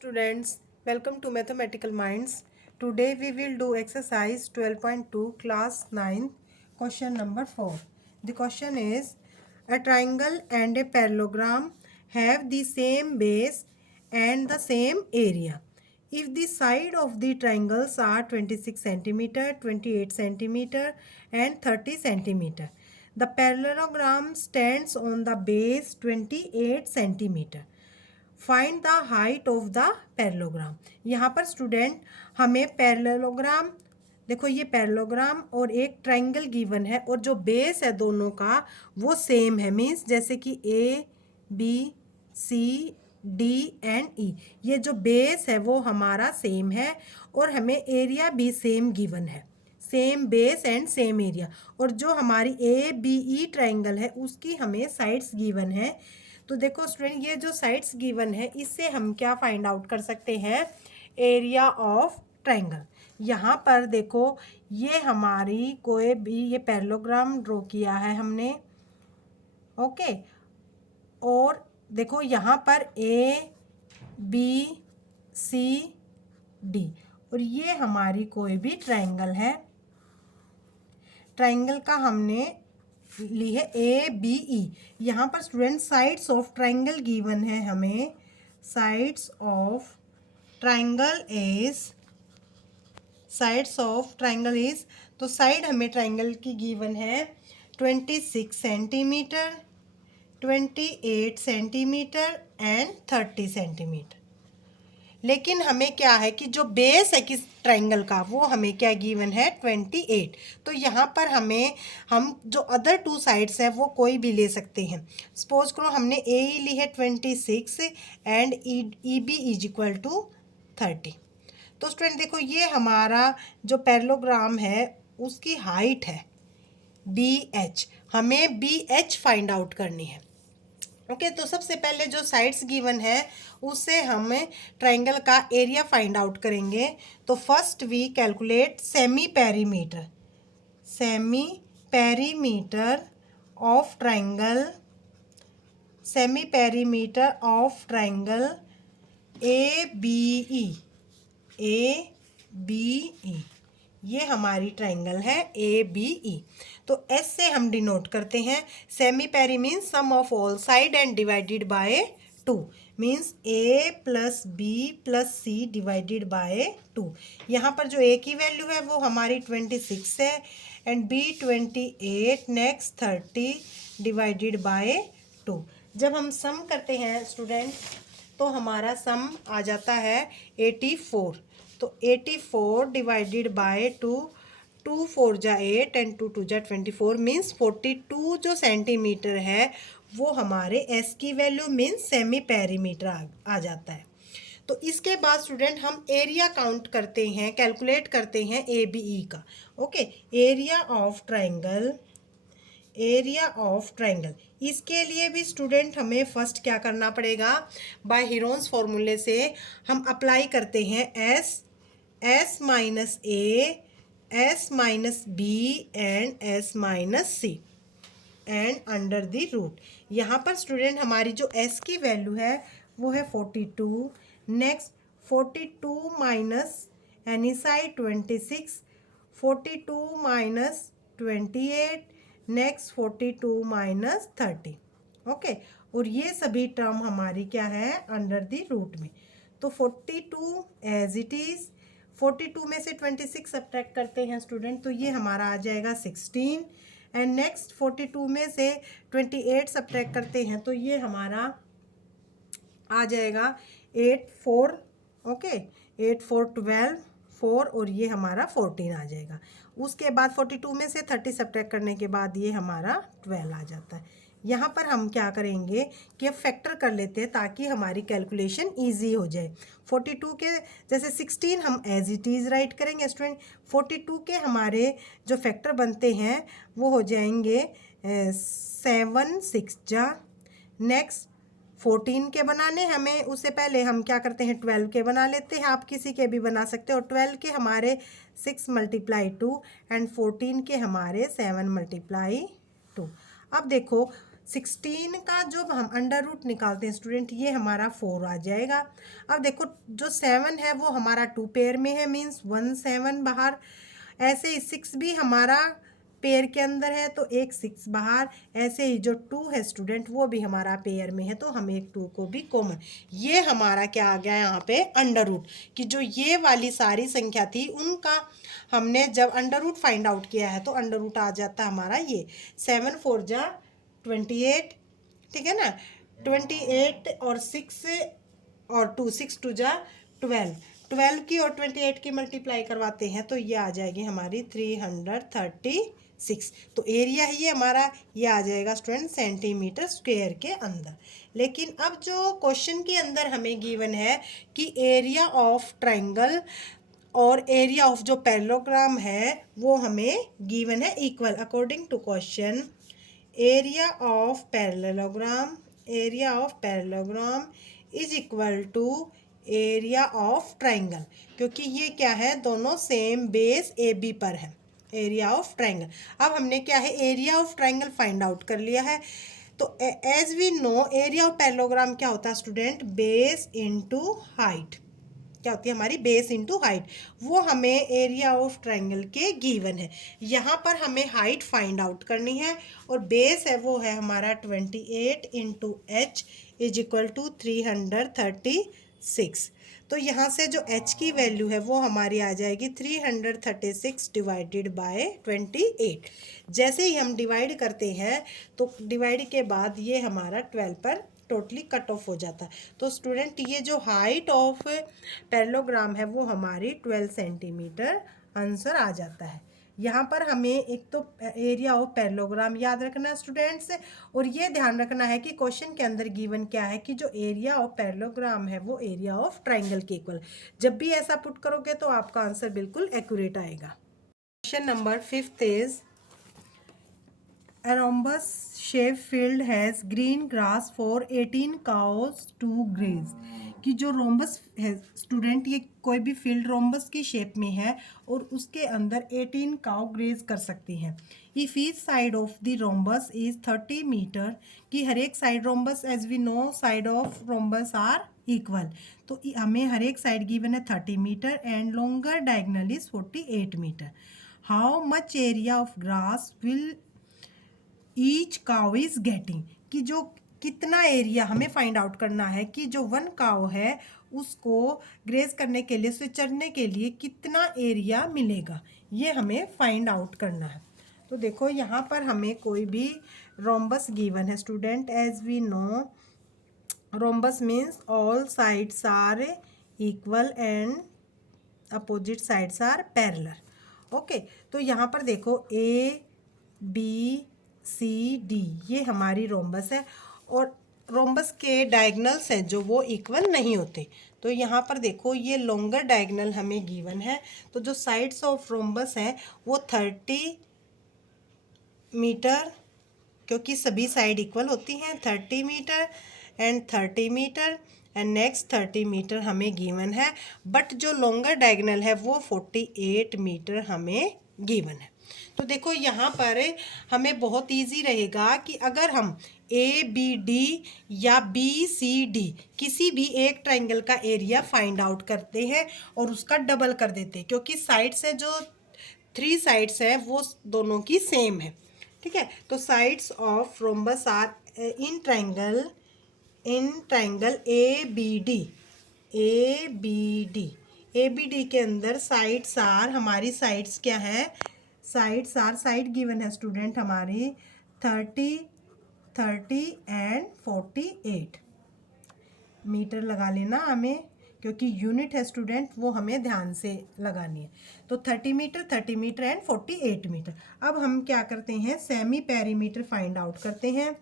Students, welcome to Mathematical Minds. Today we will do exercise 12.2 class 9 question number 4. The question is a triangle and a parallelogram have the same base and the same area. If the side of the triangles are 26 centimeter, 28 centimeter and 30 centimeter, the parallelogram stands on the base 28 centimeter. Find the height of the parallelogram. यहाँ पर student हमें parallelogram, देखो ये parallelogram और एक triangle given है और जो बेस है दोनों का वो सेम है। मीन्स जैसे कि A B C D and E, ये जो बेस है वो हमारा सेम है और हमें एरिया भी सेम गिवन है, same base and same area. और जो हमारी ए बी ई ट्रायंगल है उसकी हमें साइड्स गिवन है। तो देखो स्टूडेंट, ये जो साइड्स गिवन है इससे हम क्या फाइंड आउट कर सकते हैं, एरिया ऑफ ट्रायंगल। यहाँ पर देखो ये हमारी कोई भी ये पैरेललोग्राम ड्रॉ किया है हमने, ओके। और देखो यहाँ पर ए बी सी डी और ये हमारी कोई भी ट्रायंगल है। ट्रायंगल का हमने ली है ए बी ई। यहाँ पर student sides of triangle given है हमें। साइड्स ऑफ ट्रायंगल इज तो साइड हमें ट्रायंगल की गिवन है 26 सेंटीमीटर, 28 सेंटीमीटर एंड 30 सेंटीमीटर। लेकिन हमें क्या है कि जो बेस है किस ट्रायंगल का वो हमें क्या गिवन है 28। तो यहाँ पर हम जो अदर टू साइड्स है वो कोई भी ले सकते हैं। सपोज करो हमने ए ली है 26 and E B is equal to 30। तो स्टूडेंट देखो ये हमारा जो पैरेललोग्राम है उसकी हाइट है बी एच, हमें बी एच फाइंड आउट करनी है। ओके तो सबसे पहले जो साइड्स गिवन है उससे हम ट्रायंगल का एरिया फाइंड आउट करेंगे। तो first we calculate semi perimeter of triangle A B E. ये हमारी ट्रायंगल है ए बी ई। तो एस से हम डिनोट करते हैं। Semi peri means sum of all side and divided by 2, means A plus B plus C divided by 2। यहाँ पर जो ए की वैल्यू है वो हमारी 26 है and B 28, next 30 divided by 2। जब हम सम करते हैं स्टूडेंट तो हमारा सम आ जाता है 84। तो 84 डिवाइडेड बाय 2, 2 4 जा 8 एंड 2 2 जा 24, मीन्स 42 जो सेंटीमीटर है वो हमारे एस की वैल्यू मीन्स सेमी पेरीमीटर आ जाता है। तो इसके बाद स्टूडेंट हम एरिया काउंट करते हैं, कैलकुलेट करते हैं ए बी ई का। ओके, एरिया ऑफ ट्रायंगल इसके लिए भी स्टूडेंट हमें फर्स्ट क्या करना पड़ेगा, बाय हीरोन्स फॉर्मूले से हम अप्लाई करते हैं S minus A, S minus B and S minus C and under the root. यहाँ पर स्टूडेंट हमारी जो एस की वैल्यू है वो है 42, next 42 minus any side 26, 42 minus 28, next 42 minus 30। Okay, और ये सभी टर्म हमारी क्या है अंडर द रूट में। तो 42 एज इट इज़, 42 में से 26 सब्ट्रैक्ट करते हैं स्टूडेंट तो ये हमारा आ जाएगा 16 एंड नेक्स्ट 42 में से 28 सब्ट्रैक्ट करते हैं तो ये हमारा आ जाएगा 8 4, ओके 8 4 12 4 और ये हमारा 14 आ जाएगा। उसके बाद 42 में से 30 सब्ट्रैक्ट करने के बाद ये हमारा 12 आ जाता है। यहाँ पर हम क्या करेंगे कि अब फैक्टर कर लेते हैं ताकि हमारी कैलकुलेशन इजी हो जाए। 42 के जैसे 16 हम एज इट इज़ राइट करेंगे स्टूडेंट। 42 के हमारे जो फैक्टर बनते हैं वो हो जाएंगे 7 6 जा, नेक्स्ट 14 के बनाने हमें उससे पहले हम क्या करते हैं 12 के बना लेते हैं, आप किसी के भी बना सकते हो। 12 के हमारे 6 × 2 एंड 14 के हमारे 7 × 2। अब देखो 16 का जब हम अंडर रूट निकालते हैं स्टूडेंट, ये हमारा 4 आ जाएगा। अब देखो जो 7 है वो हमारा 2 पेयर में है, मीन्स 1 7 बाहर। ऐसे ही 6 भी हमारा पेयर के अंदर है तो एक 6 बाहर। ऐसे ही जो 2 है स्टूडेंट वो भी हमारा पेयर में है तो हम एक 2 को भी कॉमन। ये हमारा क्या आ गया यहाँ पे अंडर रूट, कि जो ये वाली सारी संख्या थी उनका हमने जब अंडर रूट फाइंड आउट किया है तो अंडर रूट आ जाता हमारा ये 7 4 जा 28, ठीक है ना। 28 और 6 और 2 6 2 जा 12, 12 की और 28 की मल्टीप्लाई करवाते हैं तो ये आ जाएगी हमारी 336। तो एरिया ही ये हमारा ये आ जाएगा स्टूडेंट सेंटीमीटर स्क्वायर के अंदर। लेकिन अब जो क्वेश्चन के अंदर हमें गिवन है कि एरिया ऑफ ट्राइंगल और एरिया ऑफ जो पैरेललोग्राम है वो हमें गिवन है equal. According to question, area of parallelogram is equal to area of triangle, क्योंकि ये क्या है, दोनों सेम बेस ए बी पर है। एरिया ऑफ ट्राइंगल, अब हमने क्या है area of triangle find out कर लिया है। तो as we know area of parallelogram क्या होता है स्टूडेंट, बेस इनटू हाइट। क्या होती है हमारी बेस इनटू हाइट, वो हमें एरिया ऑफ ट्राइंगल के गिवन है। यहाँ पर हमें हाइट फाइंड आउट करनी है और बेस है वो है हमारा 28 into H is equal to 336। तो यहाँ से जो h की वैल्यू है वो हमारी आ जाएगी 336 डिवाइडेड बाय 28। जैसे ही हम डिवाइड करते हैं तो डिवाइड के बाद ये हमारा 12 पर टोटली कट ऑफ हो जाता है। तो स्टूडेंट ये जो हाइट ऑफ पैरेललोग्राम है वो हमारी 12 सेंटीमीटर आंसर आ जाता है। यहाँ पर हमें एक तो एरिया ऑफ पैरेललोग्राम याद रखना है स्टूडेंट्स, और ये ध्यान रखना है कि क्वेश्चन के अंदर गिवन क्या है कि जो एरिया ऑफ पैरेललोग्राम है वो एरिया ऑफ ट्राइंगल के इक्वल। जब भी ऐसा पुट करोगे तो आपका आंसर बिल्कुल एक्यूरेट आएगा। Question number 5 is A rhombus shaped field has green grass for 18 cows to graze। कि जो रोम्बस है स्टूडेंट, ये कोई भी फील्ड रोम्बस की शेप में है और उसके अंदर 18 काउ ग्रेज कर सकती हैं। If each side of the rhombus is 30 metre, कि हर एक side rhombus, as we know side of rhombus are equal, तो हमें हर एक साइड गिवन है 30 metre and longer diagonal is 48 metre. How much area of grass will each cow is getting, कि जो कितना एरिया हमें फाइंड आउट करना है कि जो 1 काउ है उसको ग्रेज करने के लिए, उसे चरने के लिए कितना एरिया मिलेगा, ये हमें फाइंड आउट करना है। तो देखो यहाँ पर हमें कोई भी रोम्बस गिवन है student, as we know rhombus means all sides are equal and opposite sides are parallel. Okay, तो यहाँ पर देखो ए बी सी डी ये हमारी रोम्बस है और रोम्बस के डायगोनल्स हैं जो वो इक्वल नहीं होते। तो यहाँ पर देखो ये लॉन्गर डायगोनल हमें गिवन है, तो जो साइड्स ऑफ रोम्बस हैं वो 30 मीटर, क्योंकि सभी साइड इक्वल होती हैं, 30 metre and 30 metre and next 30 metre हमें गिवन है। बट जो लॉन्गर डायगोनल है वो 48 मीटर हमें गिवन है। तो देखो यहाँ पर हमें बहुत इजी रहेगा कि अगर हम ए बी डी या बी सी डी किसी भी एक ट्राइंगल का एरिया फाइंड आउट करते हैं और उसका डबल कर देते हैं, क्योंकि साइड्स है जो 3 साइड्स है वो दोनों की सेम है, ठीक है। तो sides of rhombus are in triangle A B D के अंदर साइड्स आर, हमारी साइड्स क्या है, साइड्स आर, साइड गिवन है स्टूडेंट हमारी 30 एंड 48 मीटर लगा लेना हमें, क्योंकि यूनिट है स्टूडेंट वो हमें ध्यान से लगानी है। तो 30 मीटर एंड 48 मीटर। अब हम क्या करते हैं, सेमी पेरीमीटर फाइंड आउट करते हैं।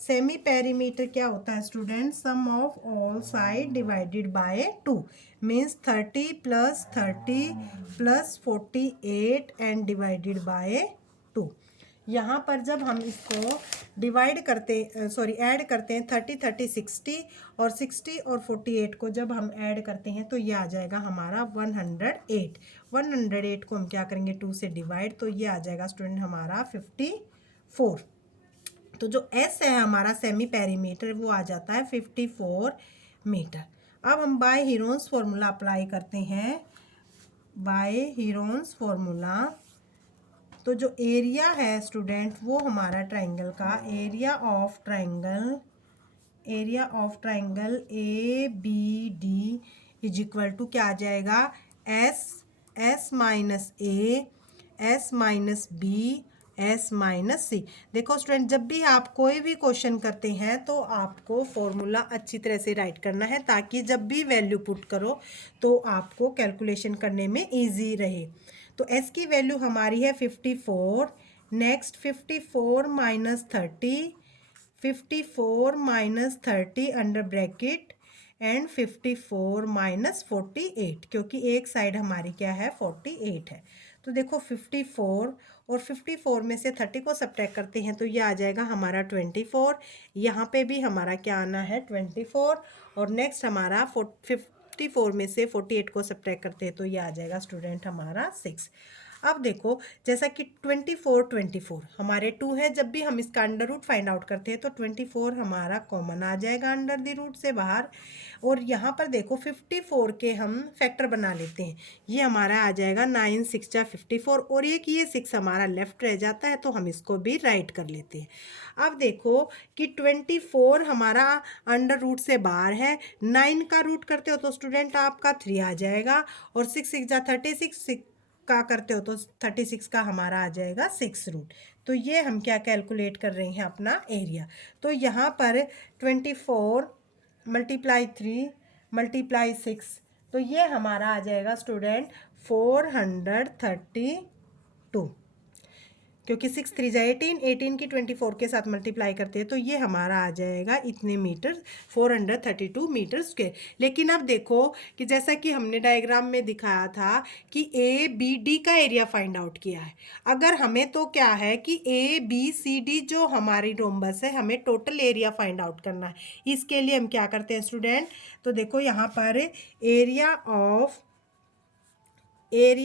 सेमी पेरीमीटर क्या होता है student, sum of all side divided by 2, means 30 plus 48 and divided by 2। यहाँ पर जब हम इसको डिवाइड करते ऐड करते हैं 30 60 और 60 और 48 को जब हम ऐड करते हैं तो ये आ जाएगा हमारा 108 को हम क्या करेंगे 2 से डिवाइड, तो ये आ जाएगा स्टूडेंट हमारा 54। तो जो एस है हमारा सेमी पेरीमीटर वो आ जाता है 54 मीटर। अब हम बाय हीरोन्स फॉर्मूला अप्लाई करते हैं। बाय हीरोन्स फॉर्मूला तो जो एरिया है स्टूडेंट वो हमारा ट्राइंगल का area of triangle A B D is equal to क्या आ जाएगा, S minus A, S minus B, S minus C. देखो स्टूडेंट, जब भी आप कोई भी क्वेश्चन करते हैं तो आपको फॉर्मूला अच्छी तरह से राइट करना है, ताकि जब भी वैल्यू पुट करो तो आपको कैलकुलेशन करने में इजी रहे। तो एस की वैल्यू हमारी है 54। Next 54 minus 30, 54 minus 30 under bracket and 54 minus 48, क्योंकि एक साइड हमारी क्या है 48 है। तो देखो 54 और 54 में से 30 को सब्ट्रैक्ट करते हैं तो ये आ जाएगा हमारा 24। यहाँ पे भी हमारा क्या आना है 24, और नेक्स्ट हमारा 54 में से 48 को सब्ट्रैक्ट करते हैं तो ये आ जाएगा स्टूडेंट हमारा 6। अब देखो जैसा कि 24 हमारे 2 है, जब भी हम इसका अंडर रूट फाइंड आउट करते हैं तो 24 हमारा कॉमन आ जाएगा अंडर द रूट से बाहर। और यहाँ पर देखो 54 के हम फैक्टर बना लेते हैं, ये हमारा आ जाएगा 9 6 जा 54, और एक ये 6 हमारा लेफ्ट रह जाता है तो हम इसको भी राइट कर लेते हैं। अब देखो कि 24 हमारा अंडर रूट से बाहर है, 9 का रूट करते हो तो स्टूडेंट आपका 3 आ जाएगा, और 6 6 जा 36 का करते हो तो 36 का हमारा आ जाएगा 6 रूट। तो ये हम क्या कैलकुलेट कर रहे हैं अपना एरिया। तो यहाँ पर 24 मल्टीप्लाई 3 मल्टीप्लाई 6, तो ये हमारा आ जाएगा स्टूडेंट 432, क्योंकि 6 3 जा 18, 18 की 24 के साथ मल्टीप्लाई करते हैं तो ये हमारा आ जाएगा इतने मीटर, 432 मीटर स्क्वायर। लेकिन अब देखो कि जैसा कि हमने डायग्राम में दिखाया था कि ए बी डी का एरिया फाइंड आउट किया है, अगर हमें तो क्या है कि ए बी सी डी जो हमारी रोम्बस है हमें टोटल एरिया फाइंड आउट करना है। इसके लिए हम क्या करते हैं स्टूडेंट, तो देखो यहाँ पर एरिया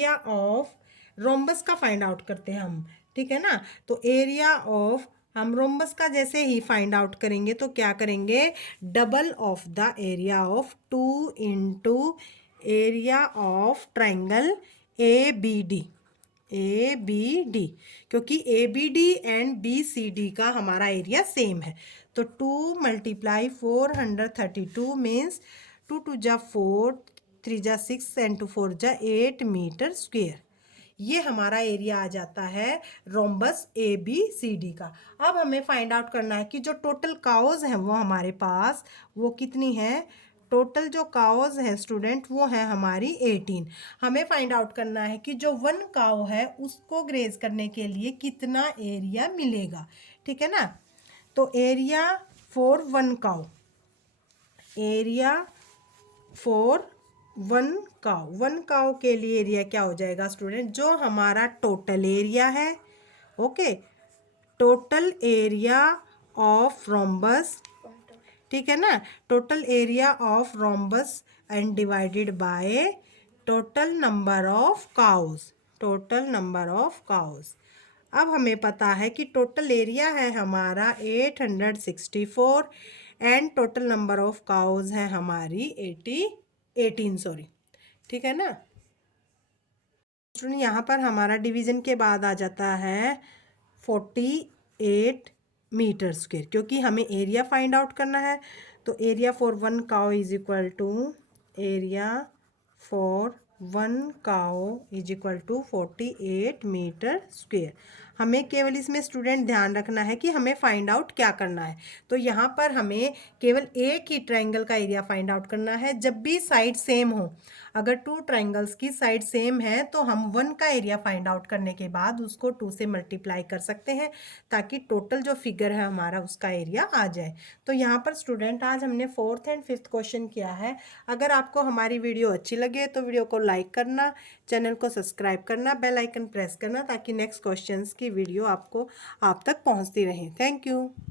ऑफ रोम्बस का फाइंड आउट करते हैं हम, ठीक है ना। तो एरिया ऑफ हम रोम्बस का जैसे ही फाइंड आउट करेंगे तो क्या करेंगे, double of the area of 2 into area of triangle A B D, क्योंकि A B D and B C D का हमारा एरिया सेम है। तो 2 मल्टीप्लाई 432 मीन्स 2 2 जा 4, 3 जा 6 एंड 2 4 जा 8 मीटर स्क्वेयर। ये हमारा एरिया आ जाता है rhombus A B C D का। अब हमें फाइंड आउट करना है कि जो टोटल काउज हैं वो हमारे पास वो कितनी है। टोटल जो काउज है स्टूडेंट वो है हमारी 18। हमें फाइंड आउट करना है कि जो 1 काउ है उसको ग्रेज करने के लिए कितना एरिया मिलेगा, ठीक है ना। तो area for 1 cow, area for 1 cow के लिए एरिया क्या हो जाएगा स्टूडेंट, जो हमारा टोटल एरिया है, okay, total area of rhombus, ठीक है ना, total area of rhombus and divided by total number of cows, total number of cows. अब हमें पता है कि टोटल एरिया है हमारा 864 and total number of cows है हमारी 18 सॉरी, ठीक है ना स्टूडेंट। यहाँ पर हमारा डिवीजन के बाद आ जाता है 48 मीटर स्क्वेयर, क्योंकि हमें एरिया फाइंड आउट करना है। तो area for 1 cow is equal to area for 1 cow is equal to 48 metre square. हमें केवल इसमें स्टूडेंट ध्यान रखना है कि हमें फाइंड आउट क्या करना है। तो यहाँ पर हमें केवल एक ही ट्राइंगल का एरिया फाइंड आउट करना है। जब भी साइड सेम हो, अगर 2 ट्राइंगल्स की साइड सेम है तो हम 1 का एरिया फाइंड आउट करने के बाद उसको 2 से मल्टीप्लाई कर सकते हैं, ताकि टोटल जो फिगर है हमारा उसका एरिया आ जाए। तो यहाँ पर स्टूडेंट आज हमने 4th एंड 5th क्वेश्चन किया है। अगर आपको हमारी वीडियो अच्छी लगे तो वीडियो को लाइक करना, चैनल को सब्सक्राइब करना, बेल आइकन प्रेस करना, ताकि नेक्स्ट क्वेश्चंस की वीडियो आप तक पहुँचती रहे। Thank you.